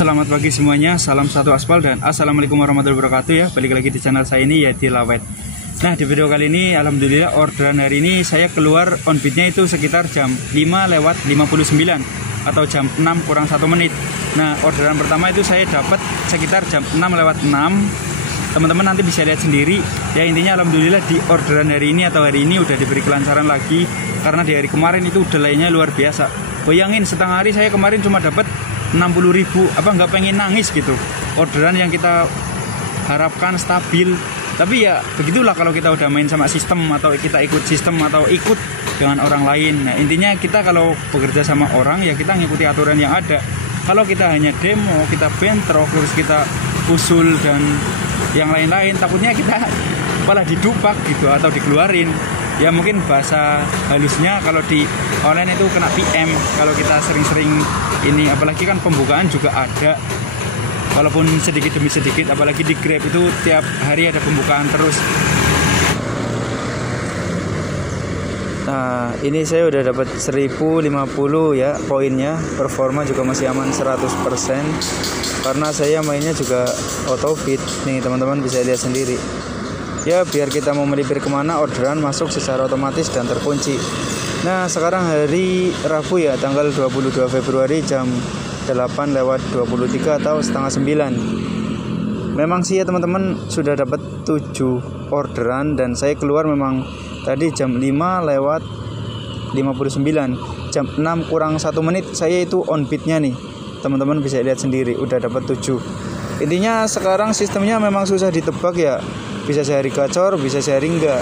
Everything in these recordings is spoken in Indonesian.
Selamat pagi semuanya, salam satu aspal dan assalamualaikum warahmatullahi wabarakatuh ya. Balik lagi di channel saya ini ya, di Lawet. Nah, di video kali ini alhamdulillah orderan hari ini saya keluar on beatnya itu sekitar jam 5:59 atau jam 6 kurang 1 menit. Nah, orderan pertama itu saya dapat sekitar jam 6:06. Teman-teman nanti bisa lihat sendiri ya. Intinya alhamdulillah di orderan hari ini atau hari ini udah diberi kelancaran lagi, karena di hari kemarin itu delaynya luar biasa. Bayangin setengah hari saya kemarin cuma dapat 60.000, nggak pengen nangis gitu. Orderan yang kita harapkan stabil, tapi ya begitulah kalau kita udah main sama sistem atau kita ikut sistem atau ikut dengan orang lain. Nah, intinya kita kalau bekerja sama orang ya kita ngikuti aturan yang ada. Kalau kita hanya demo, kita bentrok, terus kita usul dan yang lain-lain, takutnya kita malah didupak gitu atau dikeluarin. Ya mungkin bahasa halusnya kalau di online itu kena PM kalau kita sering-sering ini, apalagi kan pembukaan juga ada. Walaupun sedikit demi sedikit, apalagi di Grab itu tiap hari ada pembukaan terus. Nah, ini saya udah dapat 1050 ya poinnya. Performa juga masih aman 100%. Karena saya mainnya juga auto fit. Nih teman-teman bisa lihat sendiri. Ya biar kita mau melipir kemana, orderan masuk secara otomatis dan terkunci. Nah, sekarang hari Rabu ya, tanggal 22 Februari jam 8:23 atau setengah 9. Memang sih ya teman-teman, sudah dapat 7 orderan dan saya keluar memang tadi jam 5:59. Jam 6 kurang 1 menit saya itu on beatnya nih. Teman-teman bisa lihat sendiri udah dapat 7. Intinya sekarang sistemnya memang susah ditebak ya. Bisa sehari gacor, bisa sehari enggak.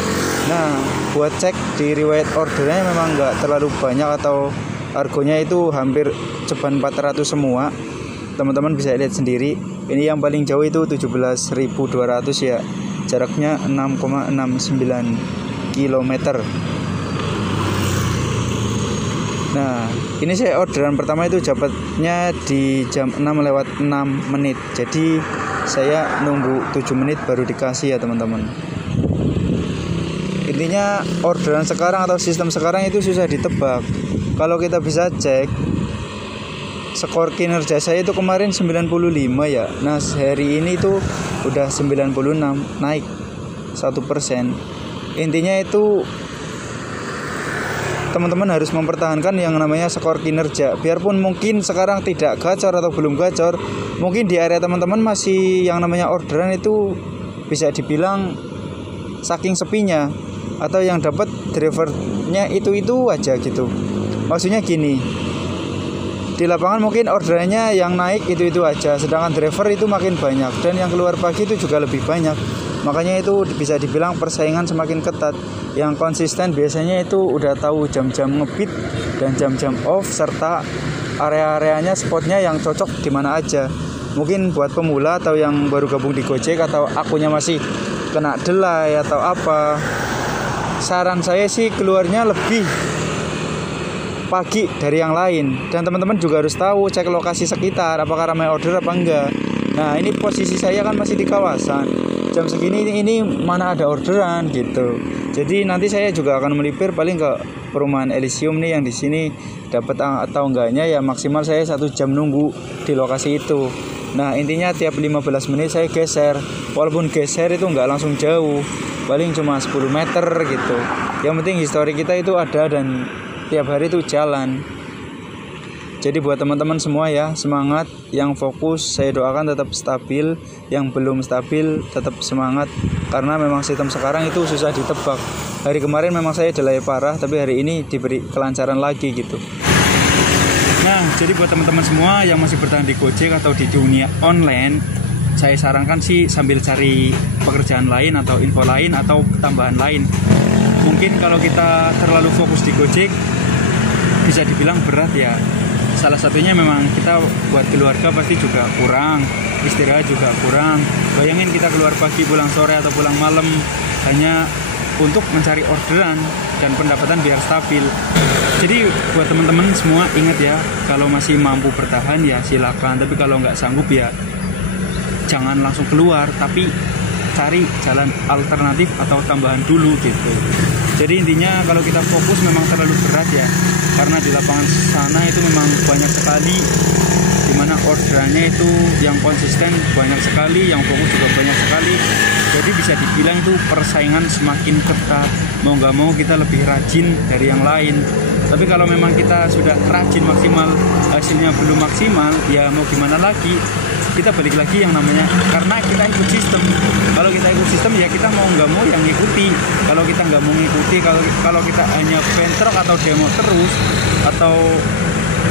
Nah, buat cek di riwayat ordernya memang enggak terlalu banyak atau argonya itu hampir ceban 400 semua. Teman-teman bisa lihat sendiri. Ini yang paling jauh itu 17.200 ya. Jaraknya 6,69 km. Nah, ini saya orderan pertama itu dapatnya di jam 6:06 menit. Jadi saya nunggu 7 menit baru dikasih ya teman-teman. Intinya orderan sekarang atau sistem sekarang itu susah ditebak. Kalau kita bisa cek skor kinerja saya itu kemarin 95 ya. Nah, hari ini tuh udah 96, naik 1%. Intinya itu teman-teman harus mempertahankan yang namanya skor kinerja. Biarpun mungkin sekarang tidak gacor atau belum gacor, mungkin di area teman-teman masih yang namanya orderan itu bisa dibilang saking sepinya, atau yang dapat drivernya itu aja gitu. Maksudnya gini, di lapangan mungkin orderannya yang naik itu aja, sedangkan driver itu makin banyak dan yang keluar pagi itu juga lebih banyak. Makanya itu bisa dibilang persaingan semakin ketat. Yang konsisten biasanya itu udah tahu jam-jam ngebeat dan jam-jam off, serta area-areanya, spotnya yang cocok di mana aja. Mungkin buat pemula atau yang baru gabung di Gojek atau akunnya masih kena delay atau apa, saran saya sih keluarnya lebih pagi dari yang lain. Dan teman-teman juga harus tahu cek lokasi sekitar, apakah ramai order apa enggak. Nah, ini posisi saya kan masih di kawasan. Jam segini ini mana ada orderan gitu. Jadi nanti saya juga akan melipir paling ke perumahan Elysium nih yang di sini, dapat atau enggaknya ya maksimal saya 1 jam nunggu di lokasi itu. Nah, intinya tiap 15 menit saya geser. Walaupun geser itu enggak langsung jauh, paling cuma 10 meter gitu. Yang penting histori kita itu ada dan tiap hari itu jalan. Jadi buat teman-teman semua ya, semangat. Yang fokus saya doakan tetap stabil, yang belum stabil tetap semangat, karena memang sistem sekarang itu susah ditebak. Hari kemarin memang saya delay parah, tapi hari ini diberi kelancaran lagi gitu. Nah, jadi buat teman-teman semua yang masih bertahan di Gojek atau di dunia online, saya sarankan sih sambil cari pekerjaan lain atau info lain atau tambahan lain. Mungkin kalau kita terlalu fokus di Gojek bisa dibilang berat ya. Salah satunya memang kita buat keluarga pasti juga kurang, istirahat juga kurang. Bayangin kita keluar pagi pulang sore atau pulang malam hanya untuk mencari orderan dan pendapatan biar stabil. Jadi buat teman-teman semua ingat ya, kalau masih mampu bertahan ya silakan, tapi kalau nggak sanggup ya jangan langsung keluar, tapi cari jalan alternatif atau tambahan dulu gitu. Jadi intinya kalau kita fokus memang terlalu berat ya, karena di lapangan sana itu memang banyak sekali dimana orderan orderannya itu yang konsisten banyak sekali, yang fokus juga banyak sekali. Jadi bisa dibilang itu persaingan semakin ketat. Mau nggak mau kita lebih rajin dari yang lain. Tapi kalau memang kita sudah rajin maksimal, hasilnya belum maksimal, ya mau gimana lagi? Kita balik lagi yang namanya, karena kita ikut sistem. Kalau kita ikut sistem ya kita mau nggak mau yang ngikuti. Kalau kita nggak mau ngikuti, kalau kita hanya bentrok atau demo terus atau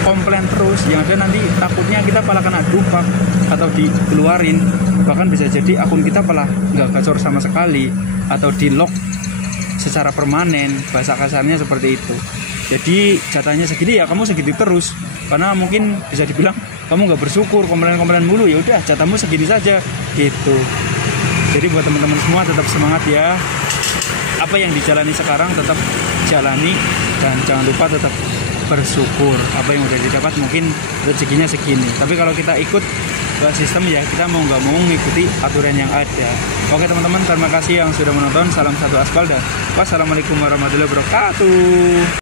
komplain terus, yang ada nanti takutnya kita malah kena dupak atau dikeluarin. Bahkan bisa jadi akun kita malah nggak gacor sama sekali atau di lock secara permanen. Bahasa kasarnya seperti itu. Jadi jatahnya segini ya kamu segitu terus, karena mungkin bisa dibilang kamu nggak bersyukur, komplain mulu, ya udah jatahmu segini saja gitu. Jadi buat teman-teman semua tetap semangat ya, apa yang dijalani sekarang tetap jalani dan jangan lupa tetap bersyukur. Apa yang udah didapat mungkin rezekinya segini, tapi kalau kita ikut ke sistem ya kita mau nggak mau mengikuti aturan yang ada. Oke teman-teman, terima kasih yang sudah menonton. Salam satu aspal dan wassalamualaikum warahmatullahi wabarakatuh.